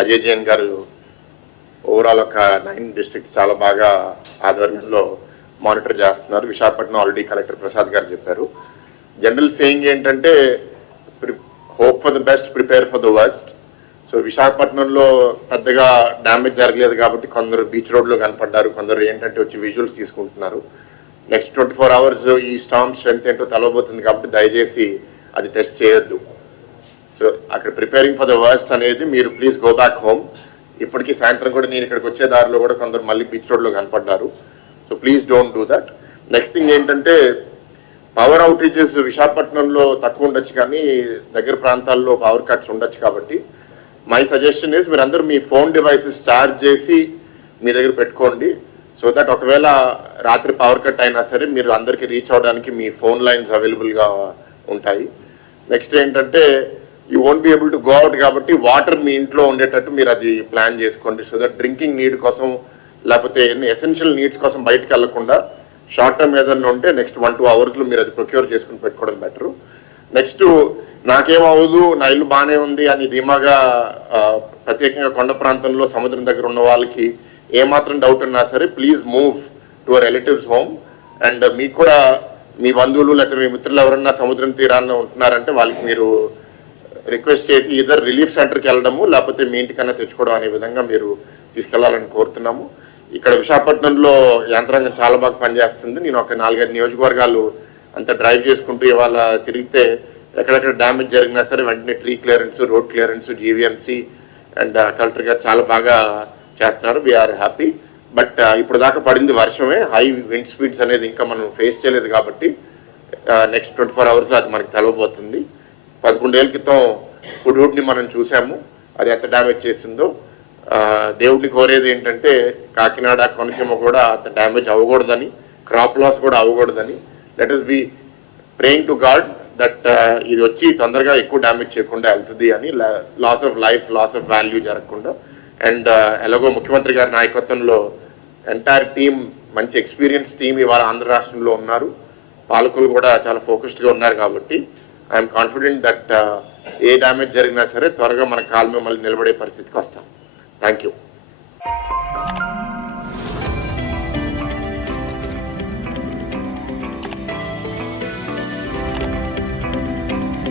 అజయ్ జైన్ గారు ఓవరాల్ ఒక nine district చాలా బాగా ఆధ్వర్యంలో మానిటర్ చేస్తున్నారు. విశాఖపట్నం ఆల్రెడీ కలెక్టర్ ప్రసాద్ గారు చెప్పారు. జనరల్ సేయింగ్ ఏంటంటే hope for the best prepare for the worst so విశాఖపట్నంలో పెద్దగా డ్యామేజ్ జరగలేదు కాబట్టి కొందరు బీచ్ రోడ్లో కనపడ్డారు కొందరు ఏంటంటే వచ్చి విజువల్స్ తీసుకుంటున్నారు. నెక్స్ట్ ట్వంటీ ఫోర్ అవర్స్ ఈ స్టామ్ స్ట్రెంత్ ఏంటో తెలవబోతుంది కాబట్టి దయచేసి అది టెస్ట్ చేయొద్దు. సో అక్కడ ప్రిపేరింగ్ ఫర్ ద వర్స్ట్ అనేది మీరు ప్లీజ్ గో బ్యాక్ హోమ్ ఇప్పటికీ సాయంత్రం కూడా నేను ఇక్కడికి వచ్చే దారిలో కూడా కొందరు మళ్ళీ బీచ్ రోడ్లో కనపడ్డారు. So please don't do that next thing ఏంటంటే పవర్ అవుటేజెస్ విశాఖపట్నంలో తక్కువ ఉండొచ్చు కానీ దగ్గర ప్రాంతాల్లో పవర్ కట్స్ ఉండొచ్చు కాబట్టి. మై సజెషన్ ఇస్ మీరందరూ మీ ఫోన్ డివైసెస్ ఛార్జ్ చేసి మీ దగ్గర పెట్టుకోండి. సో దట్ ఒకవేళ రాత్రి పవర్ కట్ అయినా సరే మీరు అందరికీ రీచ్ అవడానికి మీ ఫోన్ లైన్స్ అవైలబుల్గా ఉంటాయి. నెక్స్ట్ ఏంటంటే you won't be able to go out కాబట్టి వాటర్ మీ ఇంట్లో ఉండేటట్టు మీరు అది ప్లాన్ చేసుకోండి. సో దట్ డ్రింకింగ్ నీడ్ కోసం లేకపోతే ఎసెన్షియల్ నీడ్స్ కోసం బయటకు వెళ్ళకుండా షార్ట్ టర్మ్ ఏదైనా ఉంటే నెక్స్ట్ వన్ టూ అవర్స్లో మీరు అది ప్రొక్యూర్ చేసుకుని పెట్టుకోవడం బెటర్ నెక్స్ట్ నాకేం అవ్వదు నా ఇల్లు బాగానే ఉంది అని ధీమాగా ప్రత్యేకంగా కొండ ప్రాంతంలో సముద్రం దగ్గర ఉన్న వాళ్ళకి ఏమాత్రం డౌట్ ఉన్నా సరే please move to relatives home and మీకు కూడా మీ బంధువులు లేకపోతే మీ మిత్రులు ఎవరన్నా సముద్రం తీరాన్న ఉంటున్నారంటే వాళ్ళకి మీరు రిక్వెస్ట్ చేసి ఇద్దరు రిలీఫ్ సెంటర్కి వెళ్ళడము లేకపోతే మీ ఇంటికన్నా తెచ్చుకోవడం అనే విధంగా మీరు తీసుకెళ్ళాలని కోరుతున్నాము. ఇక్కడ విశాఖపట్నంలో యంత్రాంగం చాలా బాగా పనిచేస్తుంది. నేను ఒక నాలుగైదు నియోజకవర్గాలు అంత డ్రైవ్ చేసుకుంటూ ఇవాళ తిరిగితే ఎక్కడెక్కడ డ్యామేజ్ జరిగినా సరే వెంటనే tree clearance road clearance GVMC and collector గారు చాలా బాగా చేస్తున్నారు. వీఆర్ హ్యాపీ బట్ ఇప్పుడు దాకా పడింది వర్షమే. హై విండ్ స్పీడ్స్ అనేది ఇంకా మనం ఫేస్ చేయలేదు కాబట్టి నెక్స్ట్ ట్వంటీ ఫోర్ అవర్స్లో అది మనకి తెలవబోతుంది. పదకొండేళ్ళ క్రితం హుడ్హుడ్ని మనం చూసాము అది ఎంత డ్యామేజ్ చేసిందో. దేవుడిని కోరేది ఏంటంటే కాకినాడ కొనసీమ కూడా అంత డ్యామేజ్ అవ్వకూడదని క్రాప్ లాస్ కూడా అవ్వకూడదని. Let us be praying to God that ఇది వచ్చి తొందరగా ఎక్కువ డ్యామేజ్ చేయకుండా వెళ్తుంది అని loss of life loss of value జరగకుండా. అండ్ ఎలాగో ముఖ్యమంత్రి గారి నాయకత్వంలో ఎంటైర్ టీం మంచి ఎక్స్పీరియన్స్ టీం ఇవాళ ఆంధ్ర రాష్ట్రంలో ఉన్నారు. పాలకులు కూడా చాలా ఫోకస్డ్గా ఉన్నారు కాబట్టి. ఐఎమ్ కాన్ఫిడెంట్ దట్ ఏ డ్యామేజ్ జరిగినా సరే త్వరగా మన కాలు మళ్ళీ నిలబడే పరిస్థితికి వస్తాం. Thank you